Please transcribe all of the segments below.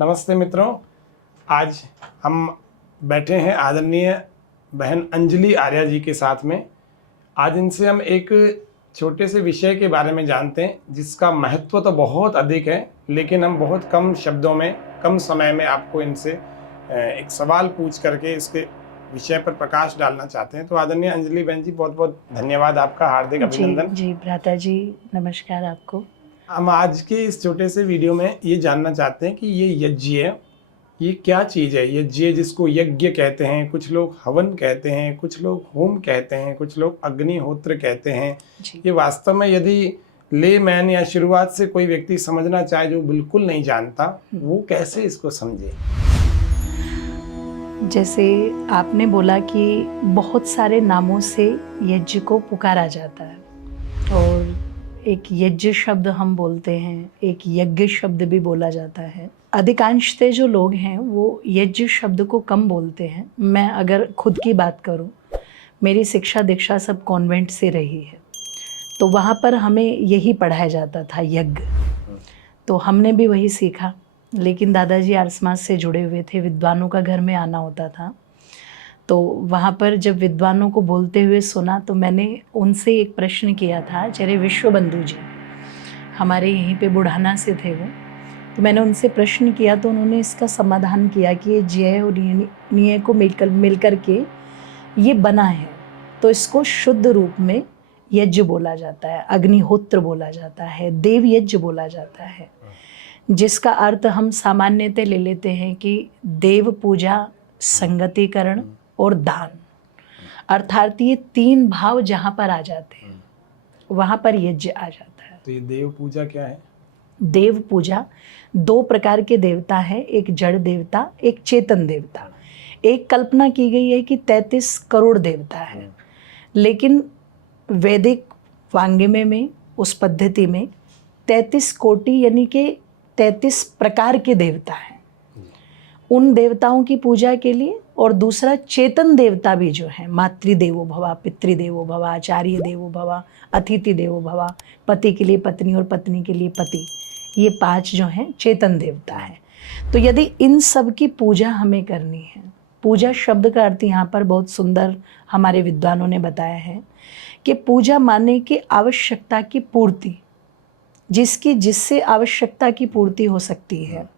नमस्ते मित्रों, आज हम बैठे हैं आदरणीय बहन अंजलि आर्या जी के साथ में। आज इनसे हम एक छोटे से विषय के बारे में जानते हैं जिसका महत्व तो बहुत अधिक है, लेकिन हम बहुत कम शब्दों में, कम समय में आपको इनसे एक सवाल पूछ करके इसके विषय पर प्रकाश डालना चाहते हैं। तो आदरणीय अंजलि बहन जी, बहुत बहुत धन्यवाद, आपका हार्दिक अभिनंदन। जी भ्राता जी, नमस्कार आपको। हम आज के इस छोटे से वीडियो में ये जानना चाहते हैं कि ये यज्ञ ये क्या चीज़ है। यज्ञ जिसको यज्ञ कहते हैं, कुछ लोग हवन कहते हैं, कुछ लोग होम कहते हैं, कुछ लोग अग्निहोत्र कहते हैं। ये वास्तव में यदि लेमैन या शुरुआत से कोई व्यक्ति समझना चाहे जो बिल्कुल नहीं जानता, वो कैसे इसको समझे? जैसे आपने बोला कि बहुत सारे नामों से यज्ञ को पुकारा जाता है, और एक यज्ञ शब्द हम बोलते हैं, एक यज्ञ शब्द भी बोला जाता है। अधिकांशतः जो लोग हैं वो यज्ञ शब्द को कम बोलते हैं। मैं अगर खुद की बात करूं, मेरी शिक्षा दीक्षा सब कॉन्वेंट से रही है, तो वहाँ पर हमें यही पढ़ाया जाता था, यज्ञ। तो हमने भी वही सीखा। लेकिन दादाजी आर्य समाज से जुड़े हुए थे, विद्वानों का घर में आना होता था, तो वहाँ पर जब विद्वानों को बोलते हुए सुना तो मैंने उनसे एक प्रश्न किया था। चेरे विश्वबंधु जी हमारे यहीं पे बुढ़ाना से थे वो, तो मैंने उनसे प्रश्न किया तो उन्होंने इसका समाधान किया कि ये जय और निय को मिल के ये बना है, तो इसको शुद्ध रूप में यज्ञ बोला जाता है, अग्निहोत्र बोला जाता है, देव यज्ञ बोला जाता है, जिसका अर्थ हम सामान्यतः ले लेते हैं कि देव पूजा, संगतिकरण और दान। अर्थात ये तीन भाव जहाँ पर आ जाते हैं वहाँ पर यज्ञ आ जाता है। तो ये देव पूजा क्या है? देव पूजा दो प्रकार के देवता हैं, एक जड़ देवता, एक चेतन देवता। एक कल्पना की गई है कि 33 करोड़ देवता है, लेकिन वैदिक वांग्मय में उस पद्धति में 33 कोटि यानी कि 33 प्रकार के देवता हैं। उन देवताओं की पूजा के लिए, और दूसरा चेतन देवता भी जो है, मातृदेवो भव, पितृदेवो भव, आचार्य देवो भव, अतिथि देवो भव, पति के लिए पत्नी और पत्नी के लिए पति, ये 5 जो हैं चेतन देवता है। तो यदि इन सब की पूजा हमें करनी है, पूजा शब्द का अर्थ यहाँ पर बहुत सुंदर हमारे विद्वानों ने बताया है कि पूजा माने कि आवश्यकता की पूर्ति, जिससे आवश्यकता की पूर्ति हो सकती है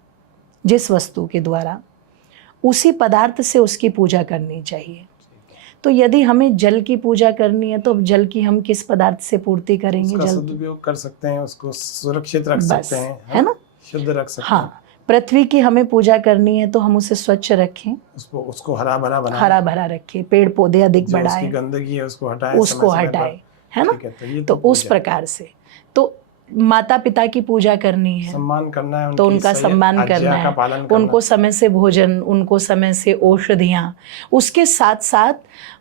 जिस वस्तु के द्वारा, उसी पदार्थ से उसकी पूजा करनी चाहिए। तो यदि हमें जल की पूजा करनी है तो अब जल की हम किस पदार्थ से पूर्ति करेंगे? उसका जल सदुपयोग कर सकते हैं, उसको सुरक्षित रख सकते हैं, है ना, शुद्ध रख सकते हैं। हाँ, पृथ्वी की हमें पूजा करनी है तो हम उसे स्वच्छ रखें, उसको हरा भरा रखें, पेड़ पौधे अधिक बढ़ाएं, उसकी गंदगी है उसको हटाएं, है ना। तो उस प्रकार से तो माता पिता की पूजा करनी है, सम्मान करना है, तो उनका सम्मान करना है, उनको समय से भोजन, उनको समय से औषधियाँ, उसके साथ साथ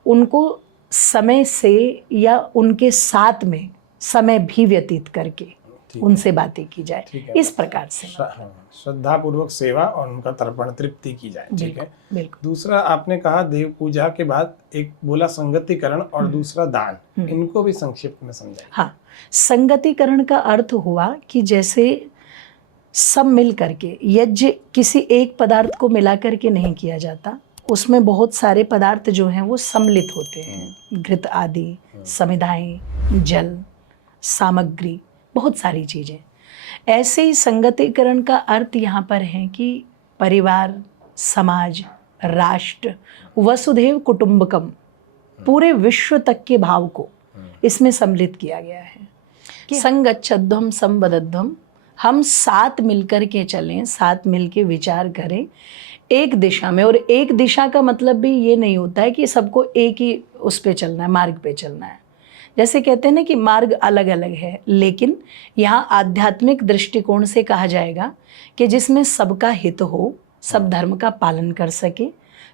उनको समय से या उनके साथ में समय भी व्यतीत करके उनसे बातें की जाए, इस प्रकार से श्रद्धा पूर्वक सेवा और उनका तर्पण तृप्ति की जाए। ठीक है, बिल्कुल। दूसरा आपने कहा देव पूजा के बाद एक बोला संगतिकरण और दूसरा दान, इनको भी संक्षिप्त में समझाइए। हाँ, संगतिकरण का अर्थ हुआ कि जैसे सब मिल करके, यज्ञ किसी एक पदार्थ को मिला करके नहीं किया जाता, उसमें बहुत सारे पदार्थ जो हैं वो सम्मिलित होते हैं, घृत आदि, समिधाएं, जल, सामग्री, बहुत सारी चीज़ें। ऐसे ही संगतिकरण का अर्थ यहाँ पर है कि परिवार, समाज, राष्ट्र, वसुधैव कुटुंबकम, पूरे विश्व तक के भाव को इसमें सम्मिलित किया गया है कि संगच्छध्वम संबद्धम, हम साथ मिलकर के चलें, साथ मिलके विचार करें एक दिशा में। और एक दिशा का मतलब भी ये नहीं होता है कि सबको एक ही उस पे चलना है, मार्ग पे चलना है। जैसे कहते हैं ना कि मार्ग अलग अलग है, लेकिन यहाँ आध्यात्मिक दृष्टिकोण से कहा जाएगा कि जिसमें सबका हित हो, सब धर्म का पालन कर सके,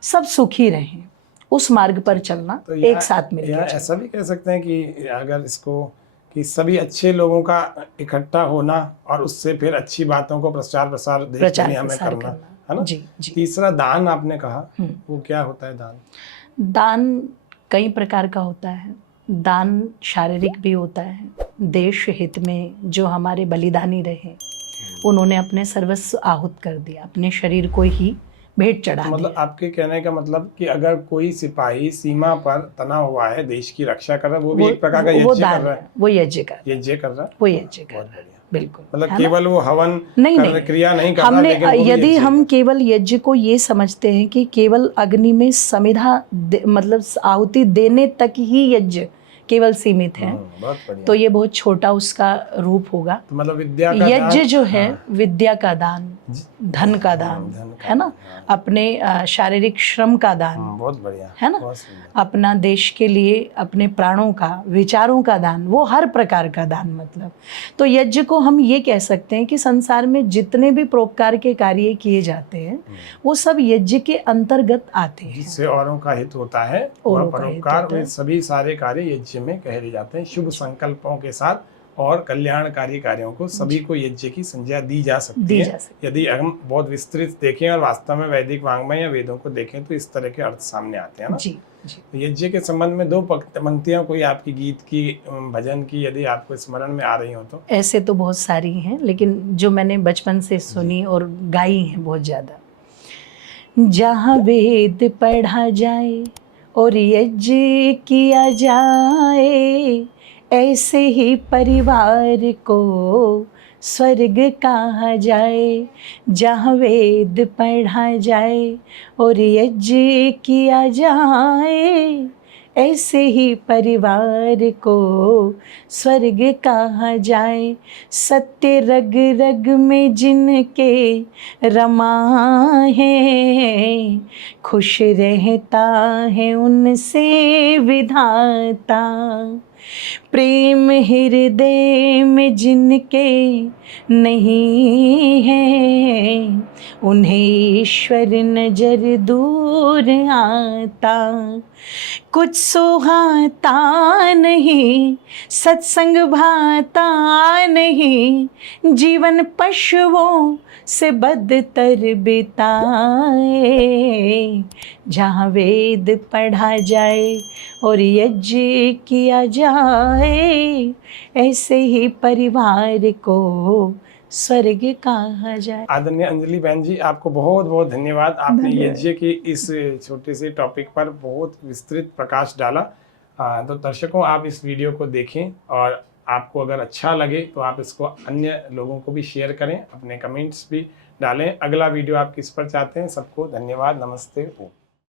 सब सुखी रहें, उस मार्ग पर चलना, तो एक साथ मिलकर। ऐसा भी कह सकते हैं कि अगर इसको कि सभी अच्छे लोगों का इकट्ठा होना और उससे फिर अच्छी बातों को प्रचार प्रसार देश में हमें करना, है ना। जी। तीसरा दान आपने कहा, वो क्या होता है? दान कई प्रकार का होता है। दान शारीरिक भी होता है, देश हित में जो हमारे बलिदानी रहे उन्होंने अपने सर्वस्व आहूत कर दिया, अपने शरीर को ही भेंट चढ़ा मतलब दिया। आपके कहने का मतलब कि अगर कोई सिपाही सीमा पर तना हुआ है, देश की रक्षा कर रहा है, वो भी एक प्रकार का वो यज्ञ कर दान रहा है, है, वो यज्ञ कर रहा है, यज्ञ कर रहा है, वो यज्ञ कर बहुत रहा है, बढ़िया। बिल्कुल। मतलब है ना? केवल वो हवन नहीं करने नहीं, क्रिया नहीं कर रहा, हमने लेकिन वो भी यदि यज्ञ हम कर केवल यज्ञ को ये समझते हैं कि केवल अग्नि में समिधा मतलब आहुति देने तक ही यज्ञ केवल सीमित है, बहुत बढ़िया। तो ये बहुत छोटा उसका रूप होगा। तो मतलब विद्या का यज्ञ दान, जो है हाँ, विद्या का दान, धन का दान, धन का है ना, दान, हाँ। अपने शारीरिक श्रम का दान, बहुत बढ़िया, है ना, बहुत सुंदर। अपना देश के लिए अपने प्राणों का, विचारों का दान, वो हर प्रकार का दान। मतलब तो यज्ञ को हम ये कह सकते हैं कि संसार में जितने भी परोपकार के कार्य किए जाते हैं वो सब यज्ञ के अंतर्गत आते हैं, जिससे औरों का हित होता है, वह औरों का हित परोपकार, होता है। वे सभी सारे कार्य यज्ञ में कहे जाते हैं। शुभ संकल्पों के साथ और कल्याणकारी कार्यों को सभी को यज्ञ की संज्ञा दी जा सकती है। यदि हम बहुत विस्तृत देखें और वास्तव में वैदिक वाङ्मय या वेदों को देखें तो इस तरह के अर्थ सामने आते हैं ना। जी जी। तो यज्ञ के संबंध में 2 पंक्तियां कोई आपकी गीत की, भजन की, यदि आपको स्मरण में आ रही हो तो? ऐसे तो बहुत सारी हैं, लेकिन जो मैंने बचपन से सुनी और गाई हैं बहुत ज़्यादा। जहाँ वेद पढ़ा जाए और यज्ञ किया जाए, ऐसे ही परिवार को स्वर्ग कहा जाए। जहाँ वेद पढ़ा जाए और यज्ञ किया जाए, ऐसे ही परिवार को स्वर्ग कहा जाए। सत्य रग रग में जिनके रमा है, खुश रहता है उनसे विधाता। प्रेम हृदय में जिनके नहीं है, उन्हें ईश्वर नजर दूर आता। कुछ सुहाता नहीं, सत्संग भाता नहीं, जीवन पशुओं से बदतर बिताए। जहाँ वेद पढ़ा जाए और यज्ञ किया जाए, ऐसे ही परिवार को स्वर्ग कहा जाए। आदरणीय अंजलि बहन जी, आपको बहुत बहुत धन्यवाद। आपने यज्ञ के इस छोटे से टॉपिक पर बहुत विस्तृत प्रकाश डाला। तो दर्शकों, आप इस वीडियो को देखें और आपको अगर अच्छा लगे तो आप इसको अन्य लोगों को भी शेयर करें, अपने कमेंट्स भी डालें। अगला वीडियो आप किस पर चाहते हैं? सबको धन्यवाद, नमस्ते।